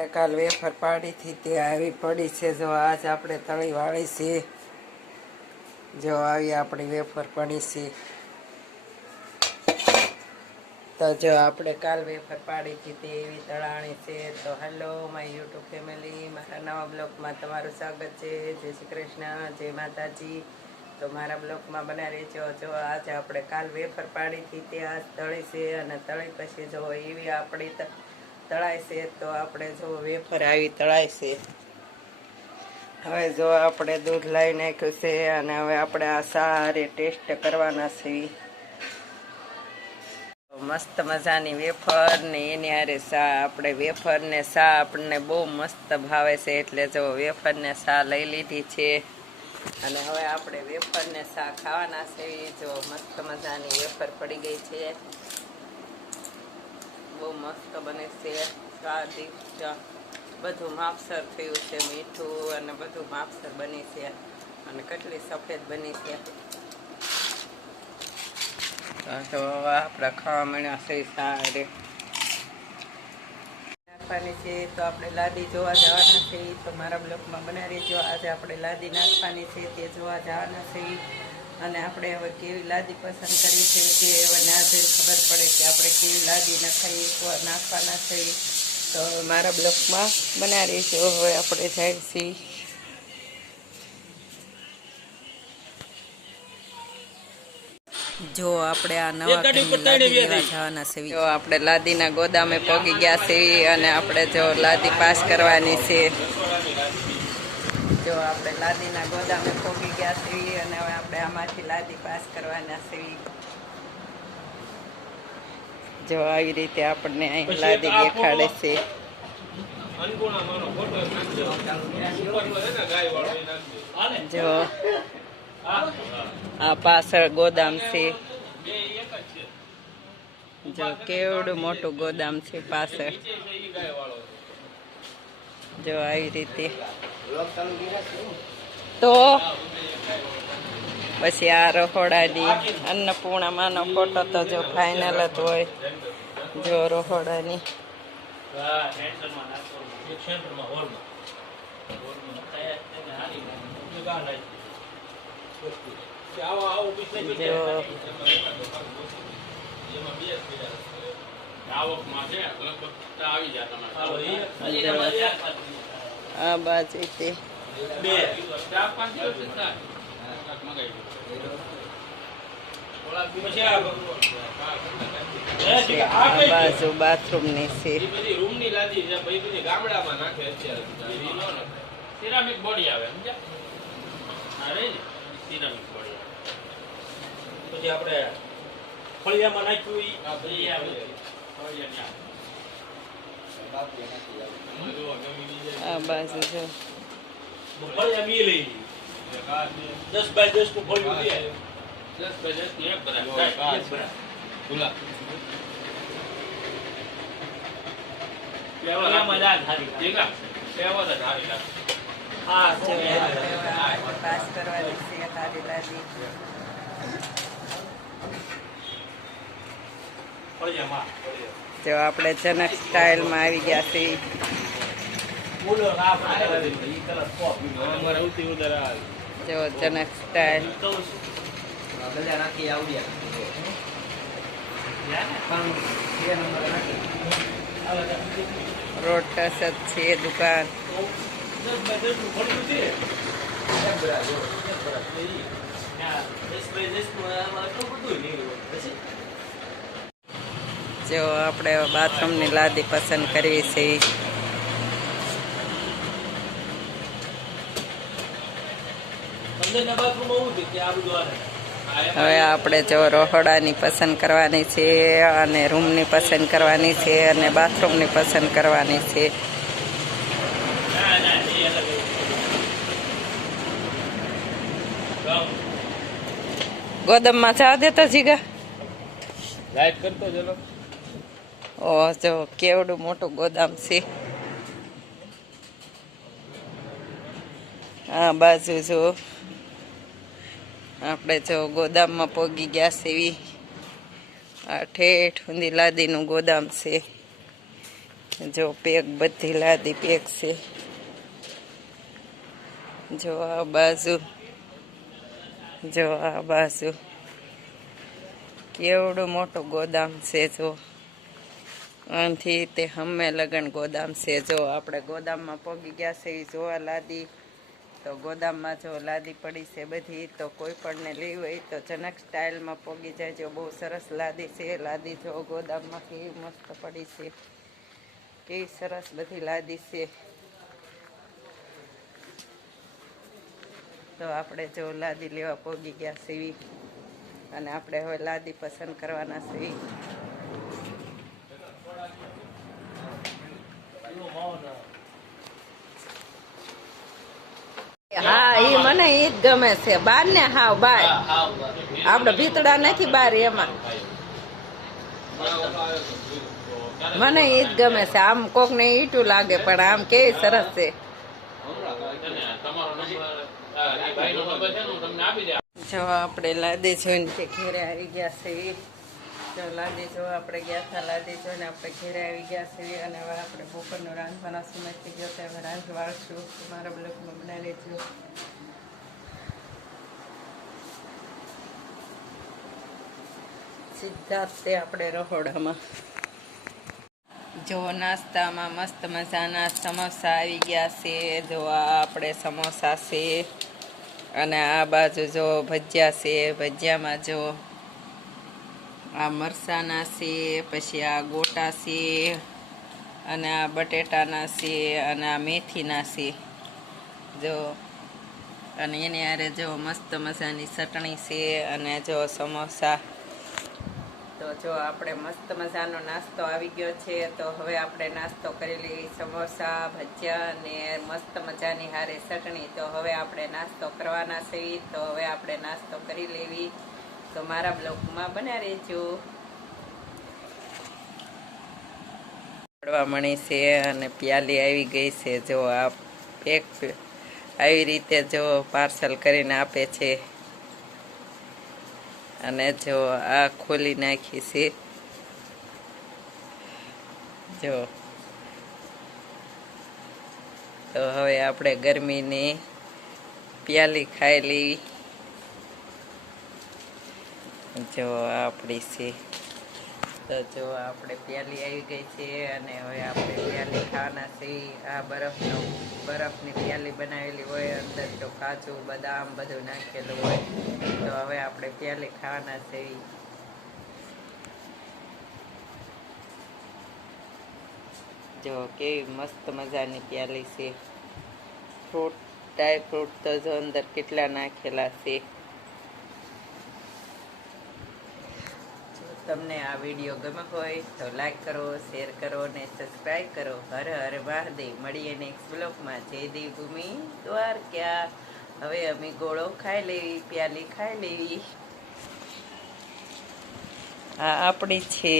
આપણે કાલ વેફર પાડીથી તે આવી પડી છે. જો આજ આપણે તળી વાળી છે. જો આવી આપણી વેફર પડી છે. તો જો આપણે કાલ વેફર પાડી હતી એવી તળાણી છે. તો હેલો માય યુટ્યુબ ફેમિલી, મારા નવા બ્લોગમાં તમારું સ્વાગત છે. જય શ્રી કૃષ્ણ, જય માતાજી. તો મારા બ્લોગમાં બના રહેજો. જો આજે આપણે કાલ વેફર પાડી હતી તે આજ તળી છે અને તળી પછી જો એવી આપણી તળાય છે. તો આપણે જો વેફર આવી તળાય છે. હવે જો આપણે દૂધ લાવી નાખ્યું છે અને હવે આપણે આ સારી ટેસ્ટ કરવાના છીએ. મસ્ત મજાની વેફર ને એની હારે સા. આપણે વેફર ને સા આપણને બહુ મસ્ત ભાવે છે એટલે જો વેફર ને સા લઈ લીધી છે અને હવે આપણે વેફર ને સા ખાવાના છે. જો મસ્ત મજાની વેફર પડી ગઈ છે, બહુ મસ્ત બને છે, સ્વાદિષ્ટ, બધું માપસર થયું છે, મીઠું અને બધું માપસર બની છે અને કેટલી સફેદ બની છે. તો આપણે ખાવા મળ્યા છે સારી નાખવાની છે. તો આપણે લાદી જોવા જવાના છે. તો મારા બ્લોગમાં બનાવી જો આજે આપણે લાદી નાખવાની છે તે જોવા જવાના છે અને આપણે હવે કેવી લાદી પસંદ કરી છે તે હવે આજે ખબર પડે કે આપણે કેવી લાદી નાખવાના છે. તો મારા બ્લોગમાં બનાવી જો. હવે આપણે જાય છીએ. જો આપણે આ નવા લાદી લેવા જવાના છે. જો આપણે લાદીના ગોદામે પગી ગયા છે અને આપણે જો લાદી પાસ કરવાની છે. જો આપણે લાદીના ગોદામે પગી ગયા છે અને હવે આપણે આમાંથી લાદી પાસ કરવાના છે. જો આવી રીતે આપણને અહીં લાદી દેખાડે છે. જો આ પાછળ ગોદામ છે. જો કેવડું મોટું ગોદામ છે પાછળ. જો આવી રીતે. તો પછી આ રહોડાની અન્નપૂર્ણામાંનો ફોટો તો જો ફાઇનલ જ હોય. જો રહોડાની આ બાજુ તે બાજુ બાથરૂમ ની છે. પછી આપણે ફળિયામાં નાખ્યું આ બાજુ જો ફળિયા મી લઈ 10 બાય 10 નું ફળિયું લે. 10 બાય 10 એક બરાબર મજા ધારી દેખા કેવો તો ધારી લાગે. હા જો પાસ કરવાની છે સારી લાદી. જો આપણે જનક સ્ટાઇલમાં આવી ગયા છીએ. જો જનક સ્ટાઇલ રોડ ટચ જ છે દુકાન. જો આપણે બાથરૂમની લાદી પસંદ કરવી છે. હવે આપણે જો રહોડાની પસંદ કરવાની છે અને રૂમની પસંદ કરવાની છે અને બાથરૂમની પસંદ કરવાની છે. ગોદમમાં જવા દેતો જીગા લાઈટ કરતો ચલો. ઓ જો કેવડું મોટું ગોદામ છે. આ બાજુ જો આપણે જો ગોદામમાં પોગી ગયા છે. આ ઠેઠ ઊંધી લાદીનું ગોદામ છે. જો પેક બધી લાદી પેક છે. જો આ બાજુ, જો આ બાજુ કેવડું મોટું ગોદામ છે. જો આથી તે હમે લગન ગોદામ છે. જો આપણે ગોદામમાં પગી ગયા છે એ જોવા લાદી. તો ગોદામમાં જો લાદી પડી છે બધી, તો કોઈ પણને લેવી હોય તો જનક સ્ટાઇલમાં પગી જાય. જો બહુ સરસ લાદી છે. લાદી જો ગોદામમાં કેવી મસ્ત પડી છે, કેવી સરસ બધી લાદી છે. તો આપણે જો લાદી લેવા પહોંચી ગયા સીવી, અને આપણે હવે લાદી પસંદ કરવાના સીવી. હા, ઈ મને ઈ જ ગમે છે. બાર ને હાવ બાર, આપડે ભીતડા નથી બાર, એમાં મને ઈ જ ગમે છે. આમ કોક ને ઈટું લાગે, પણ આમ કેવી સરસ છે. જો આપણે લાદી જોઈને કે ઘેરે આવી ગયા છે. જો લાદી જો આપણે ગયા હતા, લાદી જોઈને આપણે ઘેરે આવી ગયા છે. અને હવે આપણે બપોરનું રાંધવાનો સમય થઈ ગયો છે. હવે રાંધવાળશું. મારા બ્લોગમાં બનાવી લેજો. સીધા તે આપણે રહોડામાં. જો નાસ્તામાં મસ્ત મજાના સમોસા આવી ગયા છે. જો આ આપણે સમોસા છે, અને આ બાજુ જો ભજીયા છે. ભજીયામાં જો આ મરસાના છે, પછી આ ગોટા છે, અને આ બટેટાના છે, અને આ મેથીના છે. જો અને એની હારે જો મસ્ત મજાની ચટણી છે, અને જો સમોસા. તો જો આપણે મસ્ત મજાનો નાસ્તો આવી ગયો છે. તો હવે આપણે નાસ્તો કરી લઈએ. સમોસા, ભજીયા અને મસ્ત મજાની હારે ચટણી. તો હવે આપણે નાસ્તો કરવાના છે. તો હવે આપણે નાસ્તો કરી લેવી. તો મારા બ્લોગમાં બન્યા રહેજો. પડવા મળી છે, અને પ્યાલી આવી ગઈ છે. જો આ એક આવી રીતે જો પાર્સલ કરીને આપે છે. અને જો આ ખોલી નાખી છે. જો તો હવે આપણે ગરમીની પ્યાલી ખાઈ લેવી. જો આપણી છે. તો જો આપણે પ્યાલી આવી ગઈ છે, અને હવે આપણે પ્યાલી ખાવાના છે. આ બરફની પ્યાલી બનાવેલી હોય, અંદર જો કાજુ બદામ બધું નાખેલું હોય. તો હવે આપણે પ્યાલી ખાવાના છે. જો કેવી મસ્ત મજાની પ્યાલી છે. ફ્રૂટ, ડ્રાય ફ્રૂટ તો જો અંદર કેટલા નાખેલા છે. તમને આ વિડીયો ગમે હોય તો લાઈક કરો, શેર કરો અને સબસ્ક્રાઈબ કરો. હર હર મહાદેવ. મળીએ નેક્સ્ટ બ્લોગમાં. જય દેવભૂમિ દ્વારકા. હવે અમે ગોળો ખાઈ લેવી, પ્યાલી ખાઈ લેવી. આ આપણી છે.